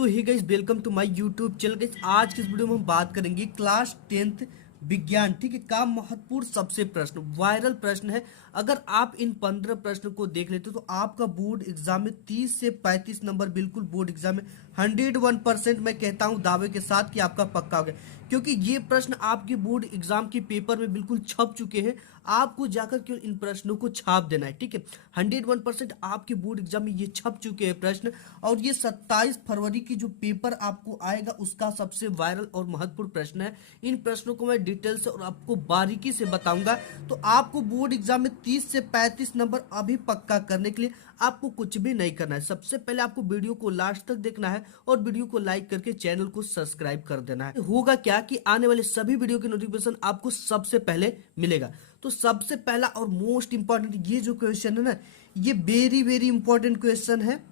So hi guys welcome to my YouTube channel. Guys आज की इस वीडियो में हम बात करेंगे क्लास 10th विज्ञान, ठीक है, का महत्वपूर्ण सबसे प्रश्न वायरल प्रश्न है। अगर आप इन 15 प्रश्न को देख लेते तो आपका बोर्ड एग्जाम में 30 से 35 नंबर बिल्कुल बोर्ड एग्जाम में 101% मैं कहता हूं दावे के साथ कि आपका पक्का हो गया, क्योंकि ये प्रश्न आपके बोर्ड एग्जाम के पेपर में बिल्कुल छप चुके हैं। आपको जाकर केवल इन प्रश्नों को छाप देना है, ठीक है। 101% आपके बोर्ड एग्जाम में ये छप चुके हैं प्रश्न, और ये 27 फरवरी की जो पेपर आपको आएगा उसका सबसे वायरल और महत्वपूर्ण प्रश्न है। इन प्रश्नों को मैं डिटेल से और आपको बारीकी से बताऊंगा। तो आपको बोर्ड एग्जाम में 30 से 35 नंबर अभी पक्का करने के लिए आपको कुछ भी नहीं करना है। सबसे पहले आपको वीडियो को लास्ट तक देखना है और वीडियो को लाइक करके चैनल को सब्सक्राइब कर देना है। होगा क्या कि आने वाले सभी वीडियो के नोटिफिकेशन आपको सबसे पहले मिलेगा। तो सबसे पहला और मोस्ट इंपॉर्टेंट ये जो क्वेश्चन है ना, ये वेरी वेरी इंपॉर्टेंट क्वेश्चन है।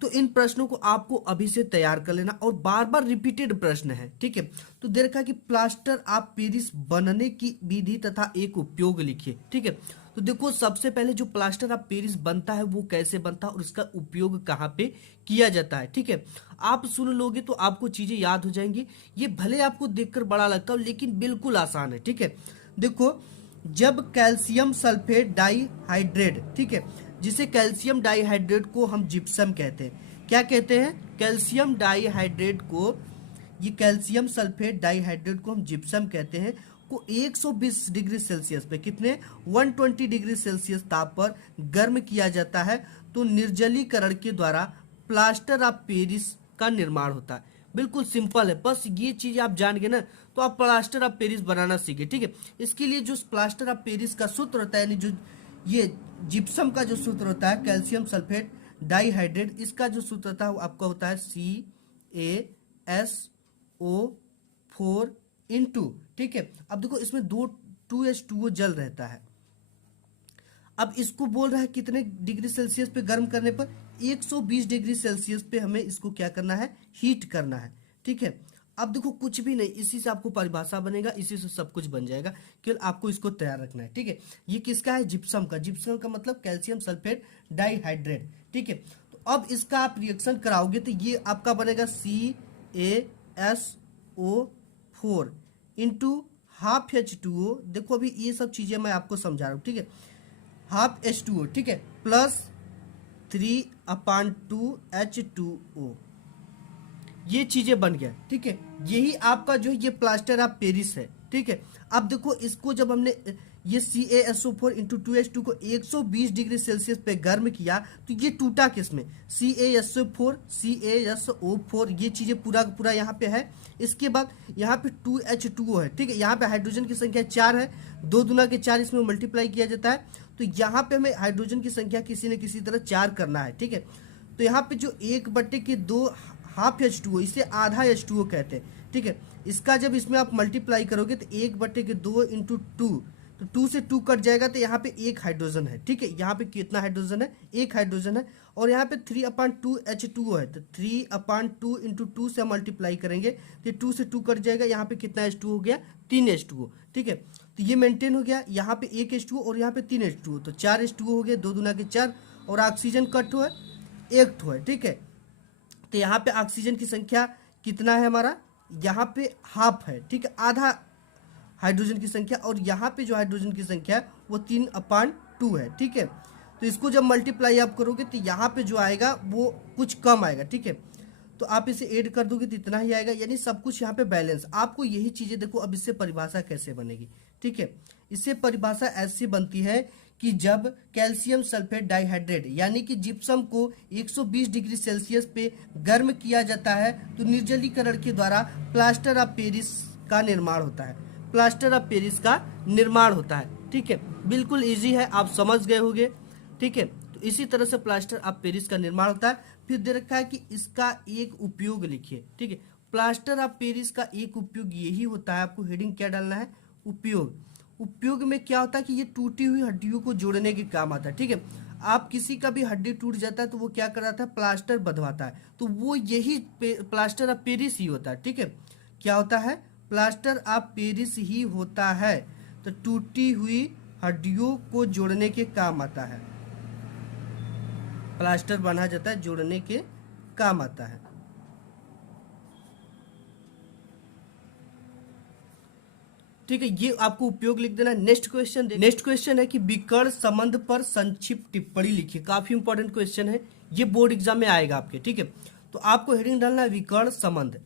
तो इन प्रश्नों को आपको अभी से तैयार कर लेना, और बार बार रिपीटेड प्रश्न है, ठीक है। तो दे रखा है कि प्लास्टर ऑफ पेरिस बनने की विधि तथा एक उपयोग लिखिए, ठीक है। तो देखो सबसे पहले जो प्लास्टर ऑफ पेरिस बनता है वो कैसे बनता है और इसका उपयोग कहाँ पे किया जाता है, ठीक है। आप सुन लोगे तो आपको चीजें याद हो जाएंगी। ये भले आपको देखकर बड़ा लगता हो लेकिन बिल्कुल आसान है, ठीक है। देखो जब कैल्शियम सल्फेट डाइहाइड्रेट, ठीक है, जिसे कैल्शियम डाइहाइड्रेट को हम जिप्सम कहते हैं। क्या कहते हैं? कैल्शियम डाइहाइड्रेट को, ये कैल्शियम सल्फेट डाइहाइड्रेट को हम जिप्सम कहते हैं, को 120 डिग्री सेल्सियस पे, कितने 120 डिग्री सेल्सियस ताप पर गर्म किया जाता है। तो निर्जलीकरण के द्वारा प्लास्टर ऑफ पेरिस का निर्माण होता है। बिल्कुल सिंपल है, बस ये चीज आप जान गए ना तो आप प्लास्टर ऑफ पेरिस बनाना सीखे, ठीक है। इसके लिए जो प्लास्टर ऑफ पेरिस का सूत्र होता है, यानी जो ये जिप्सम का जो सूत्र होता है कैल्शियम सल्फेट डाइहाइड्रेट, इसका जो सूत्र होता है वो आपका होता है CaSO4 ठीक है। अब देखो इसमें 2H2O जल रहता है। अब इसको बोल रहा है कितने डिग्री सेल्सियस पे गर्म करने पर, 120 डिग्री सेल्सियस पे हमें इसको क्या करना है, हीट करना है, ठीक है। अब देखो कुछ भी नहीं, इसी से आपको परिभाषा बनेगा, इसी से सब कुछ बन जाएगा, केवल आपको इसको तैयार रखना है, ठीक है। ये किसका है? जिप्सम का। जिप्सम का मतलब कैल्शियम सल्फेट डाइहाइड्रेट, ठीक है। तो अब इसका आप रिएक्शन कराओगे तो ये आपका बनेगा CaSO4 इंटू हाफ H2O। देखो अभी ये सब चीजें मैं आपको समझा रहा हूँ, ठीक है। हाफ H2O, ठीक है, प्लस 3/2 H2O, ये चीजें बन गया, ठीक है। यही आपका जो ये प्लास्टर ऑफ पेरिस है, ठीक है। अब देखो इसको जब हमने ये CaSO4 इंटू 2H2 को 120 डिग्री सेल्सियस पे गर्म किया तो ये टूटा किसमें, CaSO4 ये चीजें पूरा पूरा यहाँ पे है। इसके बाद यहाँ पे 2H2O है, ठीक है। यहाँ पे हाइड्रोजन की संख्या 4 है, 2 दूना के 4 इसमें मल्टीप्लाई किया जाता है। तो यहाँ पे हमें हाइड्रोजन की संख्या किसी न किसी तरह 4 करना है, ठीक है। तो यहाँ पे जो 1/2 हाफ H2O, इसे आधा H2O कहते हैं, ठीक है। इसका जब इसमें आप मल्टीप्लाई करोगे तो 1/2 इंटू 2, तो 2 से 2 कट जाएगा तो यहाँ पे एक हाइड्रोजन है, ठीक है। यहाँ पे कितना हाइड्रोजन है? एक हाइड्रोजन है। और यहाँ पे 3/2 H2O है, तो 3/2 इंटू 2 से मल्टीप्लाई करेंगे तो 2 से 2 कट जाएगा। यहाँ पे कितना H2O हो गया? 3 H2O, ठीक है। तो ये मेंटेन हो गया। यहाँ पे 1 H2O और यहाँ पे 3 H2O, तो 4 H2O हो गया, 2 दूना के 4, और ऑक्सीजन कट हुआ 1 ठो है, ठीक है। तो यहाँ पे ऑक्सीजन की संख्या कितना है हमारा? यहाँ पे हाफ है, ठीक है, आधा हाइड्रोजन की संख्या, और यहाँ पे जो हाइड्रोजन की संख्या है वो 3/2 है, ठीक है। तो इसको जब मल्टीप्लाई आप करोगे तो यहाँ पे जो आएगा वो कुछ कम आएगा, ठीक है। तो आप इसे ऐड कर दोगे तो इतना ही आएगा, यानी सब कुछ यहाँ पे बैलेंस। आपको यही चीजें देखो, अब इससे परिभाषा कैसे बनेगी, ठीक है। इससे परिभाषा ऐसी बनती है कि जब कैल्शियम सल्फेट डाइहाइड्रेट यानी कि जिप्सम को 120 डिग्री सेल्सियस पे गर्म किया जाता है तो निर्जलीकरण के द्वारा प्लास्टर ऑफ पेरिस का निर्माण होता है। प्लास्टर ऑफ पेरिस का निर्माण होता है, ठीक है। बिल्कुल इजी है, आप समझ गए होंगे, ठीक है। तो इसी तरह से प्लास्टर ऑफ पेरिस का निर्माण होता है। फिर दे रखा है कि इसका एक उपयोग लिखिए, ठीक है। प्लास्टर ऑफ पेरिस का एक उपयोग यही होता है, आपको हेडिंग क्या डालना है? उपयोग। उपयोग में क्या होता है कि ये टूटी हुई हड्डियों को जोड़ने के काम आता है, ठीक है। आप किसी का भी हड्डी टूट जाता है तो वो क्या कराता है? प्लास्टर बंधवाता है, तो वो यही प्लास्टर ऑफ पेरिस ही होता है, ठीक है। क्या होता है? प्लास्टर ऑफ पेरिस ही होता है। तो टूटी हुई हड्डियों को जोड़ने के काम आता है, प्लास्टर बना जाता है, जोड़ने के काम आता है। ठीक है, ये आपको उपयोग लिख देना है। नेक्स्ट क्वेश्चन है कि विकर्ण संबंध पर संक्षिप्त टिप्पणी लिखिए। काफी इंपॉर्टेंट क्वेश्चन है, ये बोर्ड एग्जाम में आएगा आपके। ठीक है, तो आपको हेडिंग डालना है विकर्ण संबंध।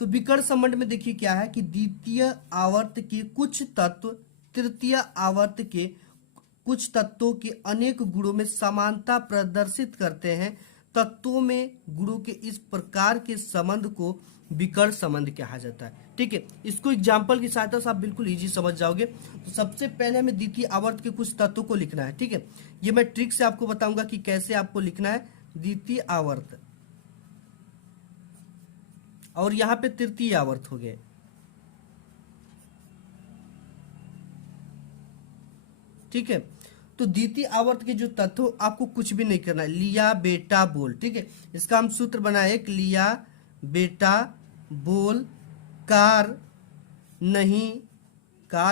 तो विकर्ण संबंध में देखिए क्या है कि द्वितीय आवर्त के कुछ तत्व तृतीय आवर्त के कुछ तत्वों के अनेक गुणों में समानता प्रदर्शित करते हैं। तत्वों में गुणों के इस प्रकार के संबंध को विकर्ण संबंध कहा जाता है। ठीक है, इसको एग्जाम्पल की सहायता से आप बिल्कुल इजी समझ जाओगे। तो सबसे पहले हमें द्वितीय आवर्त के कुछ तत्वों को लिखना है। ठीक है, ये मैं ट्रिक से आपको बताऊंगा कि कैसे आपको लिखना है द्वितीय आवर्त, और यहां पे तृतीय आवर्त हो गए। ठीक है, तो द्वितीय आवर्त के जो तत्व आपको कुछ भी नहीं करना है, लिया बेटा बोल। ठीक है, इसका हम सूत्र बनाए, एक लिया बेटा बोल, कार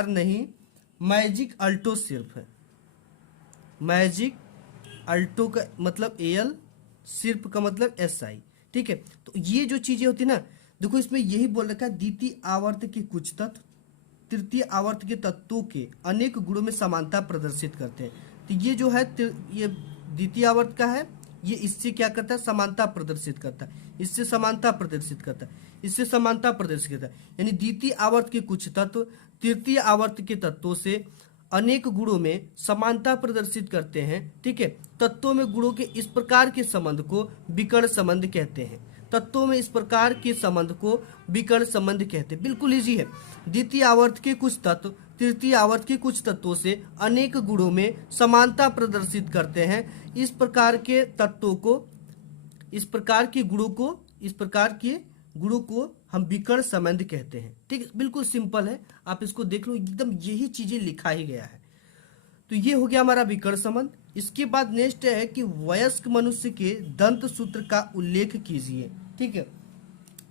नहीं, मैजिक अल्टो सिर्फ है। मैजिक अल्टो का मतलब एल, सिर्फ का मतलब एस आई। ठीक है, तो ये जो चीजें होती है ना, देखो इसमें यही बोल रखा है द्वितीय आवर्त के कुछ तत्व तृतीय आवर्त के तत्वों के अनेक गुणों में समानता प्रदर्शित करते हैं। तो ये जो है ये द्वितीय आवर्त का है, ये इससे क्या करता है, समानता प्रदर्शित करता है, इससे समानता प्रदर्शित करता है, इससे समानता प्रदर्शित करता है। यानी द्वितीय आवर्त के कुछ तत्व तृतीय आवर्त के तत्वों से अनेक गुणों में समानता प्रदर्शित करते हैं। ठीक है, तत्वों में गुणों के इस प्रकार के संबंध को विकर्ण संबंध कहते हैं। तत्वों में इस प्रकार के संबंध को विकर्ण संबंध कहते हैं। बिल्कुल इजी है। द्वितीय आवर्त के कुछ तत्व तृतीय आवर्त के कुछ तत्वों से अनेक गुणों में समानता प्रदर्शित करते हैं। इस प्रकार के तत्वों को, इस प्रकार के गुणों को हम विकर्ण संबंध कहते हैं। ठीक है, बिल्कुल सिंपल है, आप इसको देख लो, एकदम यही चीजें लिखा ही गया है। तो ये हो गया हमारा विकर्ण संबंध। इसके बाद नेक्स्ट है कि वयस्क मनुष्य के दंत सूत्र का उल्लेख कीजिए। ठीक है,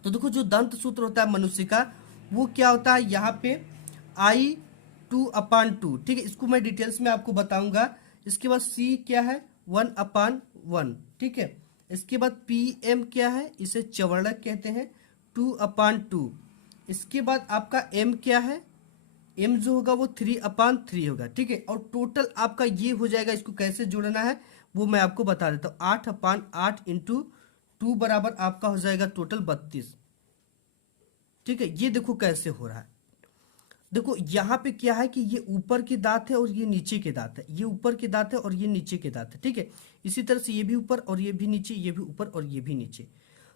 तो देखो जो दंत सूत्र होता है मनुष्य का, वो क्या होता है, यहाँ पे I/2/2। ठीक है, इसको मैं डिटेल्स में आपको बताऊंगा। इसके बाद C क्या है, 1/1। ठीक है, इसके बाद PM क्या है, इसे चवर्णक कहते हैं, 2/2। इसके बाद आपका M क्या है, M जो होगा वो 3/3 होगा। ठीक है, और टोटल आपका ये हो जाएगा, इसको कैसे जोड़ना है वो मैं आपको बता देता हूँ। 8/8 इंटू 2 बराबर आपका हो जाएगा टोटल 32। ठीक है, ये देखो कैसे हो रहा है। देखो यहाँ पे क्या है कि ये ऊपर के दांत है और ये नीचे के दांत है, ये ऊपर के दांत है और ये नीचे के दांत है। ठीक है, इसी तरह से ये भी ऊपर और ये भी नीचे, ये भी ऊपर और ये भी नीचे।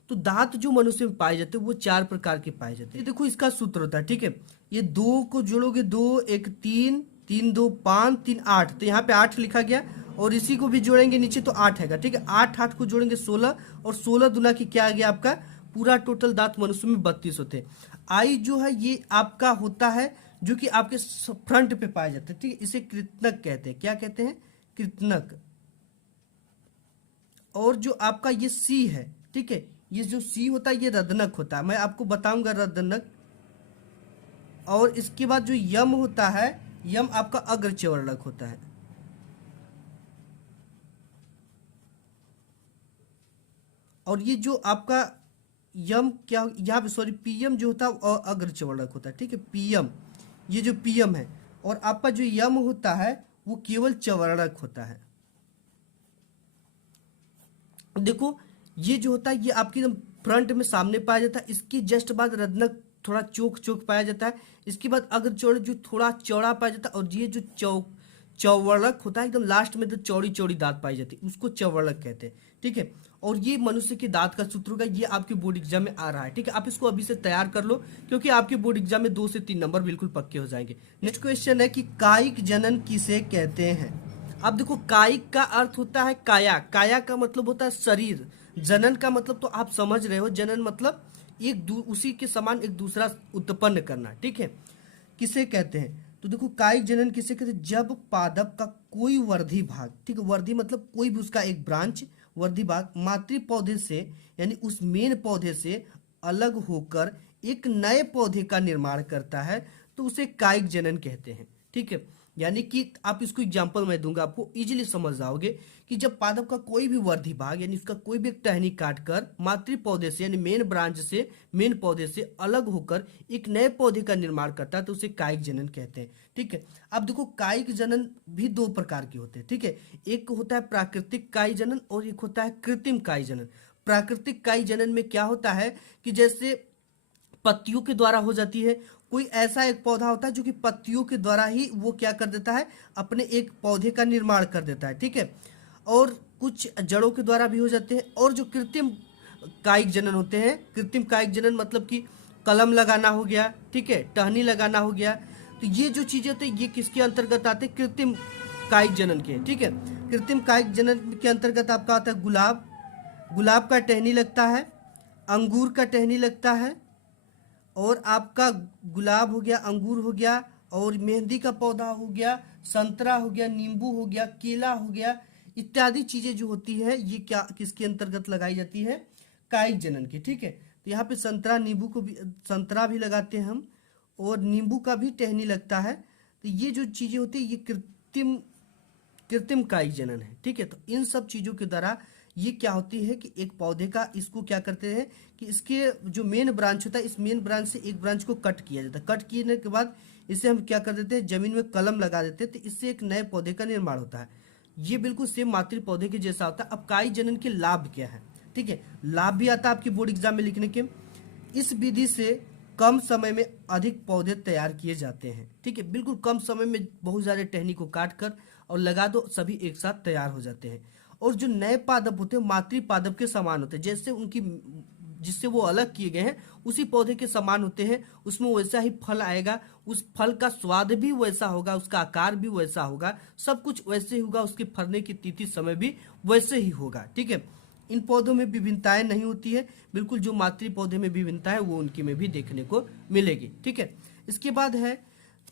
तो दांत जो मनुष्य में पाए जाते हैं वो 4 प्रकार के पाए जाते हैं। देखो इसका सूत्र होता है। ठीक है, ये 2 को जोड़ोगे 2, 1 3, 3 2 5, 3 8, तो यहाँ पे 8 लिखा गया, और इसी को भी जोड़ेंगे नीचे तो 8 है। ठीक है, 8 को जोड़ेंगे 16, और 16 दुना की क्या आ गया आपका, पूरा टोटल दांत मनुष्य में 32 होते हैं। आई जो है ये आपका होता है जो कि आपके फ्रंट पे पाए जाते हैं। ठीक है, इसे कृतनक कहते हैं। क्या कहते हैं, कृतनक। और जो आपका ये सी है, ठीक है, ये जो सी होता है ये रदनक होता है, मैं आपको बताऊंगा रदनक। और इसके बाद जो यम होता है, यम आपका अग्रचवर्णक होता है। और ये जो आपका यम क्या, यहाँ पे सॉरी पीएम जो होता है अग्रचवर्णक होता है। ठीक है, पीएम, ये जो पीएम है, और आपका जो यम होता है वो केवल चवर्णक होता है। देखो ये जो होता है ये आपकी एकदम फ्रंट में सामने पाया जाता है। इसकी जस्ट बाद रदनक थोड़ा चौक पाया जाता है। इसके बाद अग्रचवर्णक जो थोड़ा चौड़ा पाया जाता है, और ये जो चौवर्णक होता है एकदम लास्ट में, तो चौड़ी चौड़ी दांत पाई जाती है, उसको चौवर्णक कहते हैं। ठीक है, और ये मनुष्य के दांत का सूत्र होगा, ये आपके बोर्ड एग्जाम में आ रहा है। ठीक है, आप इसको अभी से तैयार कर लो, क्योंकि आपके बोर्ड एग्जाम में 2 से 3 नंबर बिल्कुल पक्के हो जाएंगे। नेक्स्ट क्वेश्चन है कि कायिक जनन किसे कहते हैं। अब देखो कायिक का अर्थ होता है काया, काया का मतलब होता है शरीर, जनन का मतलब तो आप समझ रहे हो, जनन मतलब उसी के समान एक दूसरा उत्पन्न करना। ठीक है, किसे कहते हैं, तो देखो कायिक जनन किसे कहते हैं, जब पादप का कोई वर्धी भाग, ठीक है, वर्धी मतलब कोई भी उसका एक ब्रांच, वर्धी भाग मातृ पौधे से यानी उस मेन पौधे से अलग होकर एक नए पौधे का निर्माण करता है, तो उसे कायिक जनन कहते हैं। ठीक है, यानी कि आप इसको एग्जांपल मैं दूंगा, आपको इजीली समझ जाओगे कि जब पादप का कोई भी वर्धी भाग यानी उसका कोई भी एक टहनी काटकर मातृ पौधे से यानी मेन ब्रांच से, मेन पौधे से अलग होकर एक नए पौधे का निर्माण करता है तो उसे कायिक जनन कहते हैं। ठीक है, अब देखो कायिक जनन भी दो प्रकार के होते हैं। ठीक है, एक होता है प्राकृतिक कायिक जनन और एक होता है कृत्रिम कायिक जनन। प्राकृतिक कायिक जनन में क्या होता है कि जैसे पत्तियों के द्वारा हो जाती है, कोई ऐसा एक पौधा होता है जो कि पत्तियों के द्वारा ही वो क्या कर देता है, अपने एक पौधे का निर्माण कर देता है। ठीक है, और कुछ जड़ों के द्वारा भी हो जाते हैं। और जो कृत्रिम कायिक जनन होते हैं, कृत्रिम कायिक जनन मतलब कि कलम लगाना हो गया, ठीक है, टहनी लगाना हो गया, तो ये जो चीजें होती है ये किसके अंतर्गत आते हैं, कृत्रिम कायिक जनन के। ठीक है, कृत्रिम कायिक जनन के अंतर्गत आपका आता है गुलाब, गुलाब का टहनी लगता है, अंगूर का टहनी लगता है, और आपका गुलाब हो गया, अंगूर हो गया, और मेहंदी का पौधा हो गया, संतरा हो गया, नींबू हो गया, केला हो गया, इत्यादि चीजें जो होती है ये क्या किसके अंतर्गत लगाई जाती है, कायिक जनन के। ठीक है, तो यहाँ पे संतरा, नींबू को भी, संतरा भी लगाते हैं हम, और नींबू का भी टहनी लगता है। तो ये जो चीजें होती है ये कृत्रिम कायिक जनन है। ठीक है, तो इन सब चीजों के द्वारा ये क्या होती है कि एक पौधे का इसको क्या करते हैं कि इसके जो मेन ब्रांच होता है, इस मेन ब्रांच से एक ब्रांच को कट किया जाता है। कट किए के बाद इसे हम क्या कर देते हैं, जमीन में कलम लगा देते हैं, तो इससे एक नए पौधे का निर्माण होता है। ये बिल्कुल सेम मातृ पौधे के जैसा होता है। अब कायिक जनन के लाभ क्या है, ठीक है, लाभ भी आता है आपके बोर्ड एग्जाम में लिखने के। इस विधि से कम समय में अधिक पौधे तैयार किए जाते हैं। ठीक है, बिल्कुल कम समय में बहुत सारे टहनी को काट कर और लगा दो, सभी एक साथ तैयार हो जाते हैं। और जो नए पादप होते हैं मातृ पादप के समान होते हैं, जैसे उनकी जिससे वो अलग किए गए हैं उसी पौधे के समान होते हैं, उसमें वैसा ही फल आएगा, उस फल का स्वाद भी वैसा होगा, उसका आकार भी वैसा होगा, सब कुछ वैसे ही होगा, उसके फलने की तिथि समय भी वैसे ही होगा। ठीक है, इन पौधों में विभिन्नताएं नहीं होती है, बिल्कुल जो मातृ पौधे में विभिन्नता है वो उनकी में भी देखने को मिलेगी। ठीक है, इसके बाद है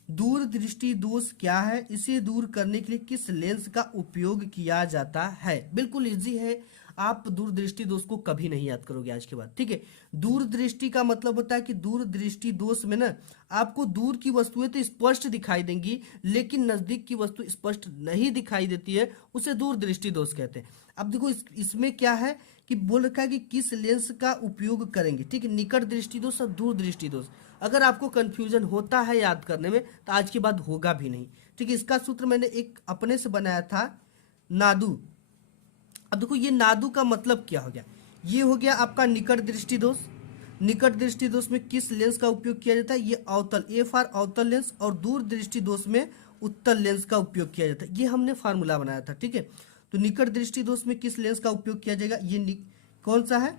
दूरदृष्टि दोष क्या है, इसे दूर करने के लिए किस लेंस का उपयोग किया जाता है। बिल्कुल इजी है, आप दूरदृष्टि दोष को कभी नहीं याद करोगे आज के बाद। ठीक है, दूरदृष्टि का मतलब होता है कि दूरदृष्टि दोष में ना आपको दूर की वस्तुएं तो स्पष्ट दिखाई देंगी लेकिन नजदीक की वस्तु स्पष्ट नहीं दिखाई देती है, उसे दूरदृष्टि दोष कहते हैं। अब देखो इसमें क्या है कि बोल रखा है कि किस लेंस का उपयोग करेंगे। ठीक है, निकट दृष्टि दोष और दूर दृष्टि दोष। अगर आपको कंफ्यूजन होता है याद करने में तो आज के बाद होगा भी नहीं। ठीक है, इसका सूत्र मैंने एक अपने से बनाया था, नादू। अब देखो ये नादू का मतलब क्या हो गया, ये हो गया आपका निकट दृष्टि दोष। निकट दृष्टि दोष में किस लेंस का उपयोग किया जाता है, ये अवतल, ए फॉर अवतल लेंस, और दूर दृष्टि दोष में उत्तल लेंस का उपयोग किया जाता है। ये हमने फार्मूला बनाया था। ठीक है, तो निकट दृष्टि दोष में किस लेंस का उपयोग किया जाएगा, ये कौन सा है,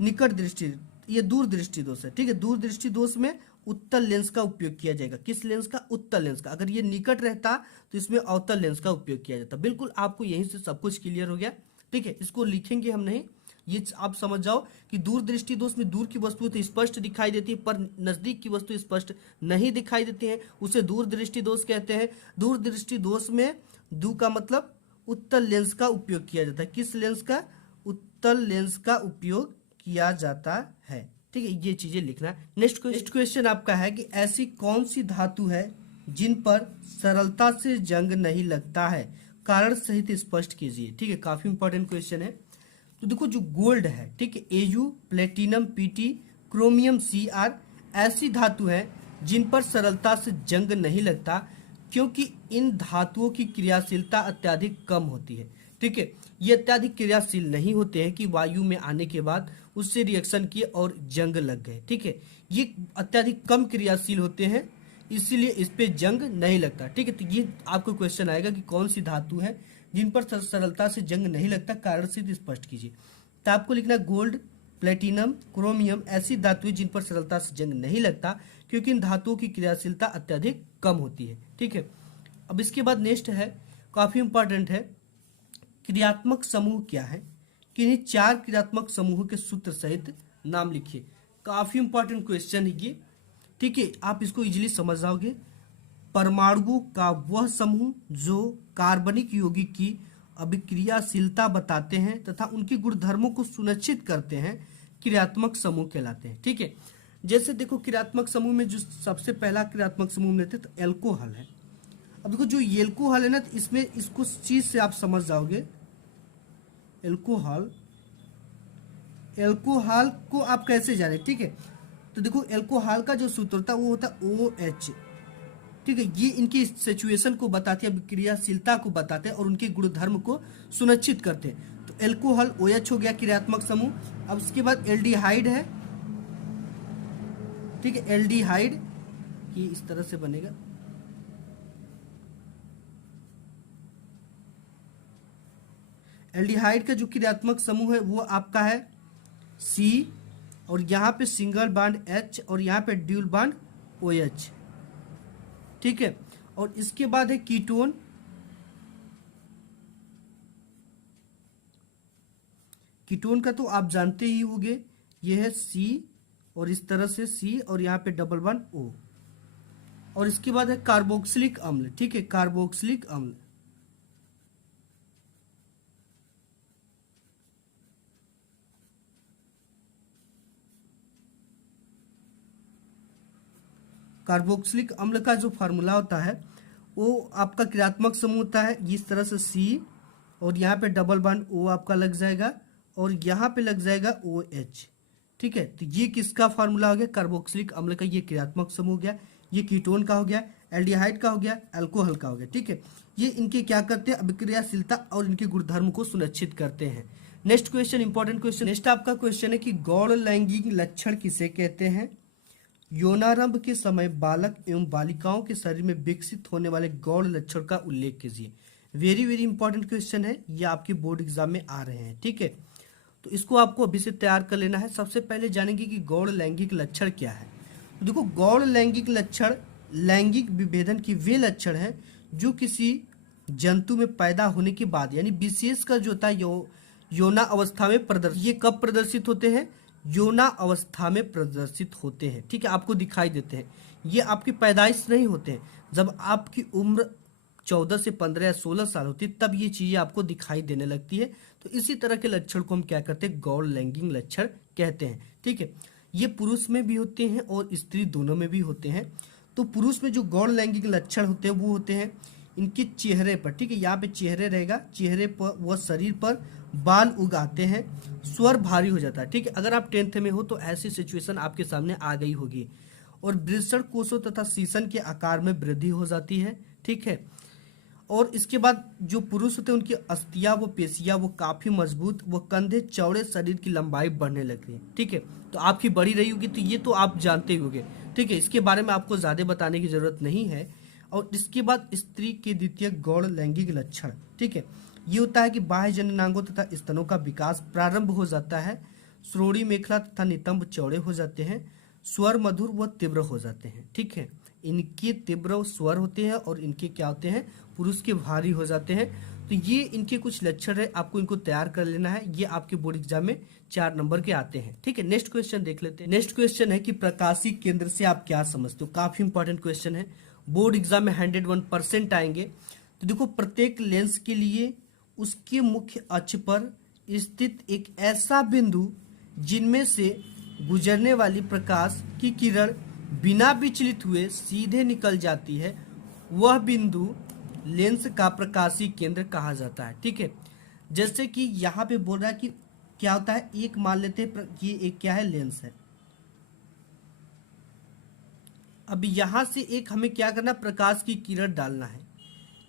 निकट दृष्टि, ये दूर दृष्टि दोष है। ठीक है, दूर दृष्टि दोष में उत्तल लेंस का उपयोग किया जाएगा। किस लेंस का, उत्तल लेंस का। अगर ये निकट रहता तो इसमें अवतल लेंस का उपयोग किया जाता। बिल्कुल आपको यहीं से सब कुछ क्लियर हो गया। ठीक है, इसको लिखेंगे हम नहीं, ये आप समझ जाओ कि दूर दृष्टि दोष में दूर की वस्तु तो स्पष्ट दिखाई देती है पर नजदीक की वस्तु स्पष्ट नहीं दिखाई देती है, उसे दूर दृष्टि दोष कहते हैं। दूर दृष्टि दोष में दू का मतलब उत्तल लेंस का उपयोग किया जाता है। किस लेंस का, उत्तल लेंस का उपयोग किया जाता है। ठीक है, ये चीजें लिखना है। नेक्स्ट क्वेश्चन आपका है कि ऐसी कौन सी धातु है जिन पर सरलता से जंग नहीं लगता है, कारण सहित स्पष्ट कीजिए। ठीक है, काफी इंपॉर्टेंट क्वेश्चन है। तो देखो जो गोल्ड है, ठीक है, Au, platinum Pt, chromium Cr, ऐसी धातु है जिन पर सरलता से जंग नहीं लगता क्योंकि इन धातुओं की क्रियाशीलता अत्यधिक कम होती है। ठीक है, ये अत्यधिक क्रियाशील नहीं होते हैं कि वायु में आने के बाद उससे रिएक्शन किए और जंग लग गए। ठीक है, ये अत्यधिक कम क्रियाशील होते हैं, इसीलिए इस पे जंग नहीं लगता। ठीक है, तो ये आपको क्वेश्चन आएगा कि कौन सी धातु है जिन पर सरलता से जंग नहीं लगता, कारण सिद्ध स्पष्ट कीजिए। तो आपको लिखना गोल्ड, प्लेटिनम, क्रोमियम ऐसी धातुएं जिन पर सरलता से जंग नहीं लगता क्योंकि इन धातुओं की क्रियाशीलता अत्यधिक कम होती है। ठीक है, अब इसके बाद नेक्स्ट है, काफी इंपॉर्टेंट है, क्रियात्मक समूह क्या है, किन्हीं चार क्रियात्मक समूहों के सूत्र सहित नाम लिखिए। काफी इंपॉर्टेंट क्वेश्चन है ये। ठीक है, आप इसको इजीली समझ जाओगे। परमाणुओं का वह समूह जो कार्बनिक यौगिक की अभिक्रियाशीलता बताते हैं तथा उनके गुणधर्मों को सुनिश्चित करते हैं, क्रियात्मक समूह कहलाते हैं। ठीक है, जैसे देखो क्रियात्मक समूह में जो सबसे पहला क्रियात्मक समूह लेते हैं तो एल्कोहल है। अब देखो जो ये एल्कोहल है ना, तो इसमें इसको चीज से आप समझ जाओगे। एल्कोहल, एल्कोहल को आप कैसे जाने, ठीक है। तो देखो एल्कोहल का जो सूत्र होता है वो होता है OH, ठीक है। ये इनकी सिचुएशन को बताते हैं, क्रियाशीलता को बताते हैं और उनके गुणधर्म को सुनिश्चित करते हैं। तो एल्कोहल OH हो गया क्रियात्मक समूह। अब उसके बाद एल्डिहाइड है, ठीक है। एल्डिहाइड ये इस तरह से बनेगा, एल्डिहाइड का जो क्रियात्मक समूह है वो आपका है C, और यहाँ पे सिंगल बॉन्ड H और यहाँ पे ड्यूल बॉन्ड OH, ठीक है। और इसके बाद है कीटोन, कीटोन का तो आप जानते ही होंगे, ये है C और इस तरह से C और यहाँ पे डबल बॉन्ड O। और इसके बाद है कार्बोक्सिलिक अम्ल, ठीक है, कार्बोक्सिलिक अम्ल। कार्बोक्सिलिक अम्ल का जो फार्मूला होता है वो आपका क्रियात्मक समूह होता है इस तरह से C, और यहाँ पे डबल बॉन्ड O आपका लग जाएगा और यहाँ पे लग जाएगा OH, ठीक है। तो ये किसका फार्मूला हो गया, कार्बोक्सिलिक अम्ल का, ये क्रियात्मक समूह हो गया। ये कीटोन का हो गया, एल्डिहाइड का हो गया, अल्कोहल का हो गया, ठीक है। ये इनके क्या करते हैं, अभिक्रियाशीलता और इनके गुणधर्म को सुनिश्चित करते हैं। Next question, important question. Next आपका क्वेश्चन है कि गौण लैंगिक लक्षण किसे कहते हैं। यौनारंभ के समय बालक एवं बालिकाओं के शरीर में विकसित होने वाले गौण लक्षण का उल्लेख कीजिए। वेरी वेरी इंपॉर्टेंट क्वेश्चन है, ये आपके बोर्ड एग्जाम में आ रहे हैं, ठीक है। तो इसको आपको अभी से तैयार कर लेना है। सबसे पहले जानेंगे कि गौण लैंगिक लक्षण क्या है। तो देखो गौण लैंगिक लक्षण लैंगिक विभेदन की वे लक्षण है जो किसी जंतु में पैदा होने के बाद, यानी विशेष का जो होता है यौना अवस्था में प्रदर्शित, ये कब प्रदर्शित होते हैं, यौना अवस्था में प्रदर्शित होते हैं, ठीक है, आपको दिखाई देते हैं। ये आपकी पैदाइश नहीं होते हैं, जब आपकी उम्र 14 से 15 या 16 साल होती है तब ये चीजें आपको दिखाई देने लगती है। तो इसी तरह के लक्षण को हम क्या करते हैं, गौण लैंगिक लक्षण कहते हैं, ठीक है। ये पुरुष में भी होते हैं और स्त्री दोनों में भी होते हैं। तो पुरुष में जो गौण लैंगिक लक्षण होते हैं वो होते हैं इनके चेहरे पर, ठीक है, यहाँ पे चेहरे रहेगा, चेहरे पर व शरीर पर बाल उगाते हैं, स्वर भारी हो जाता है, ठीक है। अगर आप 10th में हो तो ऐसी सिचुएशन आपके सामने आ गई होगी। और वृषण कोषों तथा शीशन के आकार में वृद्धि हो जाती है, ठीक है। और इसके बाद जो पुरुष होते हैं उनकी अस्थियां व पेशियां वो काफी मजबूत, वो कंधे चौड़े, शरीर की लंबाई बढ़ने लगती है, ठीक है। तो आपकी बढ़ी रही होगी, तो ये तो आप जानते ही होंगे, ठीक है। इसके बारे में आपको ज्यादा बताने की जरूरत नहीं है। और इसके बाद स्त्री के द्वितीय गौण लैंगिक लक्षण, ठीक है, ये होता है कि बाह्य जननांगों तथा स्तनों का विकास प्रारंभ हो जाता है, श्रोणी मेखला तथा नितंब चौड़े हो जाते हैं, स्वर मधुर व तीव्र हो जाते हैं, ठीक है। इनके तीव्र स्वर होते हैं और इनके क्या होते हैं, पुरुष के भारी हो जाते हैं। तो ये इनके कुछ लक्षण है, आपको इनको तैयार कर लेना है। ये आपके बोर्ड एग्जाम में 4 नंबर के आते हैं, ठीक है। नेक्स्ट क्वेश्चन देख लेते हैं। नेक्स्ट क्वेश्चन है कि प्रकाशीय केंद्र से आप क्या समझते हो। काफी इंपॉर्टेंट क्वेश्चन है, बोर्ड एग्जाम में 101% आएंगे। तो देखो प्रत्येक लेंस के लिए उसके मुख्य अक्ष पर स्थित एक ऐसा बिंदु जिनमें से गुजरने वाली प्रकाश की किरण बिना विचलित हुए सीधे निकल जाती है, वह बिंदु लेंस का प्रकाशीय केंद्र कहा जाता है, ठीक है। जैसे कि यहाँ पे बोल रहा है कि क्या होता है, एक मान लेते हैं ये एक क्या है, लेंस है। अब यहां से एक हमें क्या करना, प्रकाश की किरण डालना है,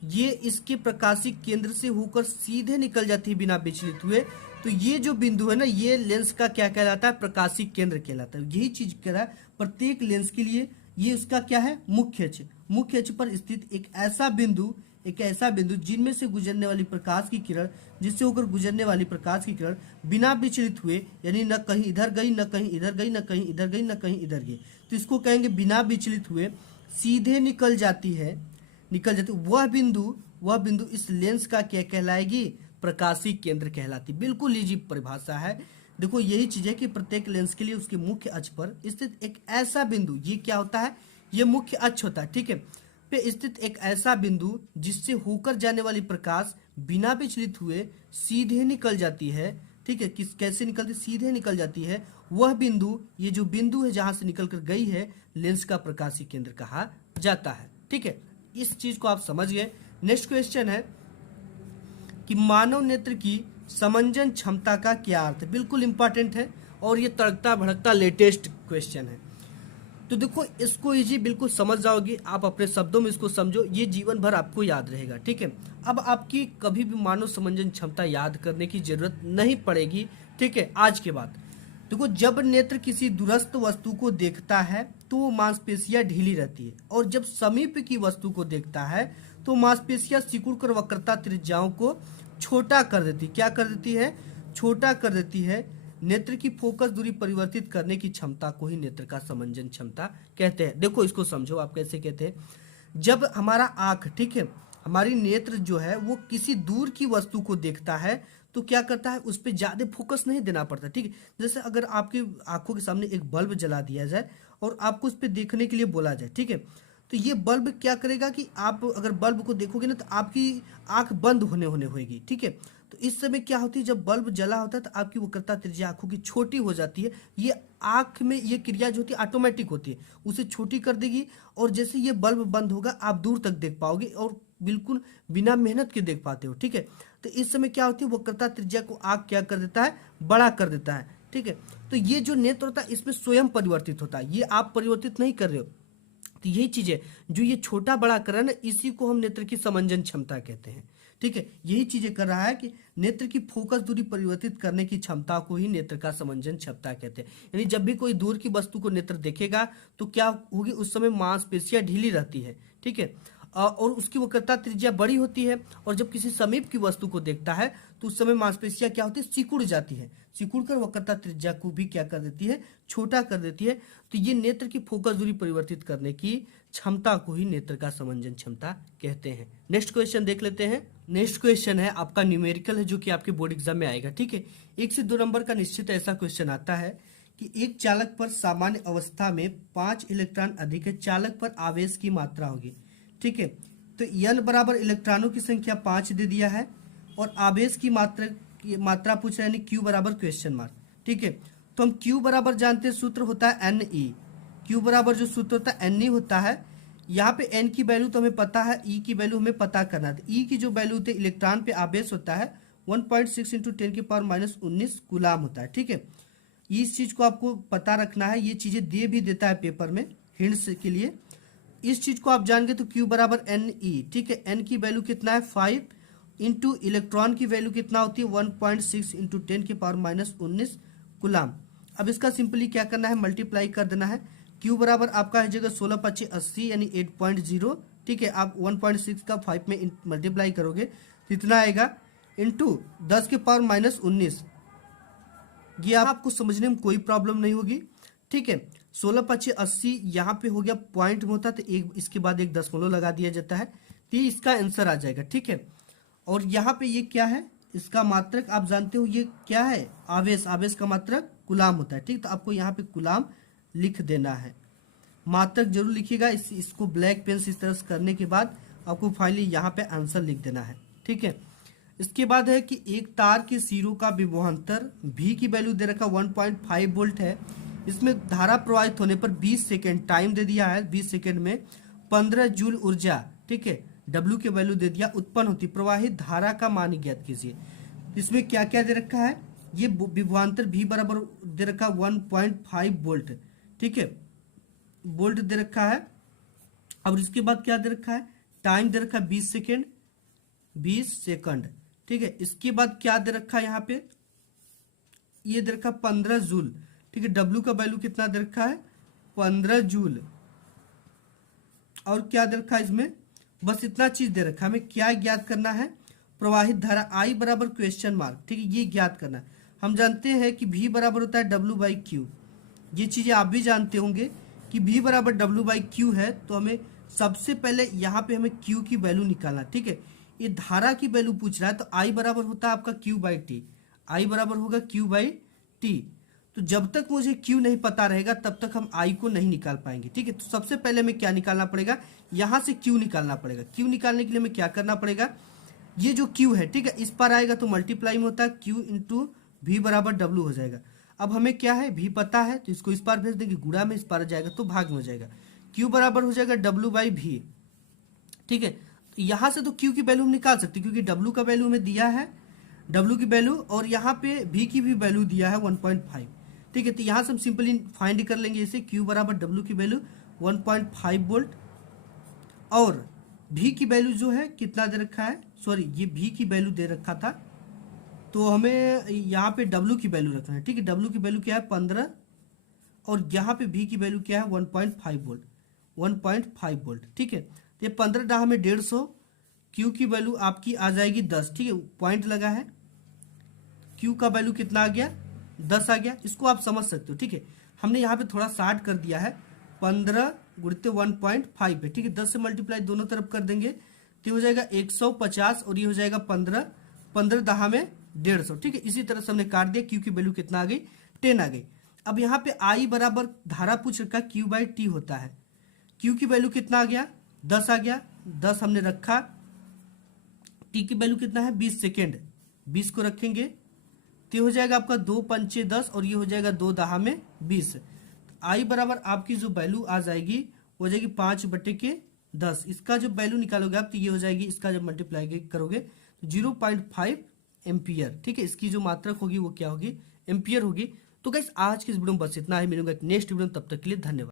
ये इसके प्रकाशीय केंद्र से होकर सीधे निकल जाती है बिना विचलित हुए। तो ये जो बिंदु है ना, ये लेंस का क्या कहलाता है, प्रकाशीय केंद्र कहलाता है। यही चीज कह रहा है, प्रत्येक लेंस के लिए ये उसका क्या है, मुख्य अक्ष। मुख्य अक्ष पर स्थित एक ऐसा बिंदु जिनमें से गुजरने वाली प्रकाश की किरण, जिससे होकर गुजरने वाली प्रकाश की किरण बिना विचलित हुए, यानी न कहीं इधर गई, न कहीं इधर गई, न कहीं इधर गई, न कहीं इधर गई, तो इसको कहेंगे बिना विचलित हुए सीधे निकल जाती, वह बिंदु इस लेंस का क्या कहलाएगी, प्रकाशीय केंद्र कहलाती। बिल्कुल इजी परिभाषा है। देखो यही चीज है कि प्रत्येक लेंस के लिए उसके मुख्य अक्ष पर स्थित एक ऐसा बिंदु, ये क्या होता है, ये मुख्य अक्ष होता है, ठीक है, पे स्थित एक ऐसा बिंदु जिससे होकर जाने वाली प्रकाश बिना विचलित हुए सीधे निकल जाती है, ठीक है। कैसे निकलती, सीधे निकल जाती है, वह बिंदु, ये जो बिंदु है जहां से निकल कर गई है, लेंस का प्रकाशीय केंद्र कहा जाता है, ठीक है। इस चीज को आप समझ गए। नेक्स्ट क्वेश्चन है कि मानव नेत्र की समंजन क्षमता का क्या अर्थ है। बिल्कुल इंपॉर्टेंट है और ये तड़कता भड़कता लेटेस्ट क्वेश्चन है। तो देखो इसको इजी बिल्कुल समझ जाओगे आप, अपने शब्दों में इसको समझो, ये जीवन भर आपको याद रहेगा। ठीक है, अब आपकी कभी भी मानव समंजन क्षमता याद करने की जरूरत नहीं पड़ेगी। ठीक है, आज के बाद देखो, जब नेत्र किसी दूरस्थ वस्तु को देखता है तो वो मांसपेशियां ढीली रहती है, और जब समीप की वस्तु को देखता है तो मांसपेशियां सिकुड़ कर वक्रता त्रिज्याओं को छोटा कर देती। क्या कर देती है? छोटा कर देती है। नेत्र की फोकस दूरी परिवर्तित करने की क्षमता को ही नेत्र का समंजन क्षमता कहते हैं। देखो इसको समझो, आप कैसे कहते हैं। जब हमारा आंख, ठीक है, हमारी नेत्र जो है वो किसी दूर की वस्तु को देखता है तो क्या करता है, उस पर ज्यादा फोकस नहीं देना पड़ता। ठीक है, जैसे अगर आपकी आंखों के सामने एक बल्ब जला दिया जाए और आपको उस पर देखने के लिए बोला जाए, ठीक है, तो ये बल्ब क्या करेगा कि आप अगर बल्ब को देखोगे ना तो आपकी आंख बंद होने होने होगी। ठीक है, तो इस समय क्या होती है, जब बल्ब जला होता है तो आपकी वक्रता त्रिज्या आंखों की छोटी हो जाती है। ये आंख में ये क्रिया जो होती है ऑटोमेटिक होती है, उसे छोटी कर देगी, और जैसे ये बल्ब बंद होगा आप दूर तक देख पाओगे और बिल्कुल बिना मेहनत के देख पाते हो। ठीक है, तो इस समय क्या होती है, वक्रता त्रिज्या को आंख क्या कर देता है, बड़ा कर देता है। ठीक है, तो ये जो नेत्र होता है इसमें स्वयं परिवर्तित होता है, ये आप परिवर्तित नहीं कर रहे हो। तो यही चीज है जो ये छोटा बड़ा कर रहा है ना, इसी को हम नेत्र की समंजन क्षमता कहते हैं। ठीक है, यही चीजें कर रहा है कि नेत्र की फोकस दूरी परिवर्तित करने की क्षमता को ही नेत्र का समंजन क्षमता कहते हैं। यानी जब भी कोई दूर की वस्तु को नेत्र देखेगा तो क्या होगी, उस समय मांसपेशियां ढीली रहती है। ठीक है, और उसकी वक्रता त्रिज्या बड़ी होती है, और जब किसी समीप की वस्तु को देखता है तो उस समय मांसपेशियां क्या होती है, सिकुड़ जाती है। सिकुड़ कर वक्रता त्रिज्या को भी क्या कर देती है, छोटा कर देती है। तो ये नेत्र की फोकस दूरी परिवर्तित करने की क्षमता को ही नेत्र का समंजन क्षमता कहते हैं। नेक्स्ट क्वेश्चन देख लेते हैं। नेक्स्ट क्वेश्चन है आपका न्यूमेरिकल है, जो कि आपके बोर्ड एग्जाम में आएगा। ठीक है, 1 से 2 नंबर का निश्चित ऐसा क्वेश्चन आता है कि एक चालक पर सामान्य अवस्था में 5 इलेक्ट्रॉन अधिक है, चालक पर आवेश की मात्रा होगी। ठीक है, तो n बराबर इलेक्ट्रॉनों की संख्या 5 दे दिया है, और आवेश की मात्रा पूछ रहा है, यानी q बराबर क्वेश्चन मार्क। ठीक है, तो हम q बराबर जानते हैं, सूत्र होता है Ne। q बराबर जो सूत्र होता है Ne होता है। यहाँ पे n की वैल्यू तो हमें पता है, e की वैल्यू हमें पता करना है। e की जो वैल्यू होती है, इलेक्ट्रॉन पे आवेश होता है 1.6 इंटू 10⁻⁻19 गुलाम होता है। ठीक है, इस चीज को आपको पता रखना है, ये चीजें दे भी देता है पेपर में हिंट्स के लिए। इस चीज को आप जान गए तो q बराबर Ne। ठीक है, n की वैल्यू कितना है 5 इंटू इलेक्ट्रॉन की वैल्यू कितना होती है 1.6 इंटू 10⁻⁻19 गुलाम। अब इसका सिंपली क्या करना है, मल्टीप्लाई कर देना है। q बराबर आपका है जगह 16 25 80 यानी 8.0। ठीक है, आप 1.6 का 5 में मल्टीप्लाई करोगे तो इतना आएगा, इंटू 10⁻⁻19। ये आपको समझने में कोई प्रॉब्लम नहीं होगी। ठीक है, 16 25 80 यहाँ पे हो गया, पॉइंट में होता है तो एक इसके बाद एक दशमलव लगा दिया जाता है, तो ये इसका आंसर आ जाएगा। ठीक है, और यहाँ पे ये क्या है, इसका मात्रक आप जानते हो, ये क्या है, आवेश। आवेश का मात्रक गुलाम होता है। ठीक, तो आपको यहाँ पे गुलाम लिख देना है, मात्रक जरूर लिखिएगा। इसको ब्लैक पेन से इस तरह से करने के बाद आपको फाइनली यहाँ पे आंसर लिख देना है। ठीक है, इसके बाद है कि एक तार के सिरों का विभवांतर V की वैल्यू दे रखा 1.5 वोल्ट है। इसमें धारा प्रवाहित होने पर 20 सेकेंड टाइम दे दिया है, 20 सेकेंड में 15 जूल ऊर्जा, ठीक है, W की वैल्यू दे दिया, उत्पन्न होती प्रवाहित धारा का मान ज्ञात कीजिए। इसमें क्या क्या दे रखा है, ये विभवांतर V बराबर दे रखा 1.5 वोल्ट। ठीक है, वोल्ट दे रखा है। और इसके बाद क्या दे रखा है, टाइम दे रखा है 20 सेकेंड, 20 सेकंड। ठीक है, इसके बाद क्या दे रखा है, यहाँ पे ये दे रखा 15 जूल। ठीक है, W का वैल्यू कितना दे रखा है, 15 जूल। और क्या दे रखा है इसमें, बस इतना चीज दे रखा है। हमें क्या ज्ञात करना है, प्रवाहित धारा I बराबर क्वेश्चन मार्क। ठीक है, ये ज्ञात करना है। हम जानते हैं कि V बराबर होता है W/Q। ये चीजें आप भी जानते होंगे कि V बराबर W/Q है, तो हमें सबसे पहले यहाँ पे हमें Q की वैल्यू निकालना। ठीक है, ये धारा की वैल्यू पूछ रहा है, तो I बराबर होता है आपका Q/T। I बराबर होगा Q/T। तो जब तक मुझे Q नहीं पता रहेगा तब तक हम I को नहीं निकाल पाएंगे। ठीक है, तो सबसे पहले हमें क्या निकालना पड़ेगा, यहाँ से Q निकालना पड़ेगा। Q निकालने के लिए हमें क्या करना पड़ेगा, ये जो Q है, ठीक है, इस पर आएगा तो मल्टीप्लाई में होता है Q इंटू V बराबर W हो जाएगा। अब हमें क्या है, V पता है तो इसको इस पार भेज देंगे, गुणा में इस पार जाएगा तो भाग में हो जाएगा। Q बराबर हो जाएगा W/V। ठीक है। तो यहाँ से तो क्यू की वैल्यू हम निकाल सकते हैं क्योंकि डब्ल्यू का वैल्यू हमें दिया है, डब्ल्यू की वैल्यू, और यहाँ पे भी की भी वैल्यू दिया है 1.5। ठीक है, तो यहाँ से हम सिंपली फाइंड कर लेंगे इसे, क्यू बराबर डब्ल्यू की वैल्यू 1.5 वोल्ट, और भी की वैल्यू जो है कितना दे रखा है, सॉरी ये भी की वैल्यू दे रखा था, तो हमें यहाँ पे डब्ल्यू की वैल्यू रखना है। ठीक है, डब्ल्यू की वैल्यू क्या है 15, और यहाँ पे भी की वैल्यू क्या है 1.5 वोल्ट, 1.5 वोल्ट। ठीक है, तो ये 15 डाह में 150, क्यू की वैल्यू आपकी आ जाएगी 10। ठीक है, पॉइंट लगा है, क्यू का वैल्यू कितना आ गया 10 आ गया। इसको आप समझ सकते हो। ठीक है, हमने यहाँ पे थोड़ा शार्ट कर दिया है, 15 गुणित 1.5 है। ठीक है, 10 से मल्टीप्लाई दोनों तरफ कर देंगे तो हो जाएगा 150, और ये हो जाएगा 15, 15 दहा में 150। ठीक है, इसी तरह से हमने काट दिया, क्यू की वैल्यू कितना आ गई 10 आ गई। अब यहाँ पे आई बराबर धारा पूछ रखा क्यू बाई टी होता है, क्यू की वैल्यू कितना आ गया 10 आ गया, 10 हमने रखा, टी की वैल्यू कितना है 20 सेकेंड, 20 को रखेंगे तो हो जाएगा आपका 2 पंचे 10, और ये हो जाएगा 2 दहा में 20। आई बराबर आपकी जो वैल्यू आ जाएगी हो जाएगी 5/10। इसका जब वैल्यू निकालोगे आप तो ये हो जाएगी, इसका जब मल्टीप्लाई करोगे तो 0.5 एम्पियर। ठीक है, इसकी जो मात्रक होगी वो क्या होगी, एम्पियर होगी। तो गाइस आज की इस वीडियो में बस इतना ही, मिलूंगा एक नेक्स्ट वीडियो में, तब तक के लिए धन्यवाद।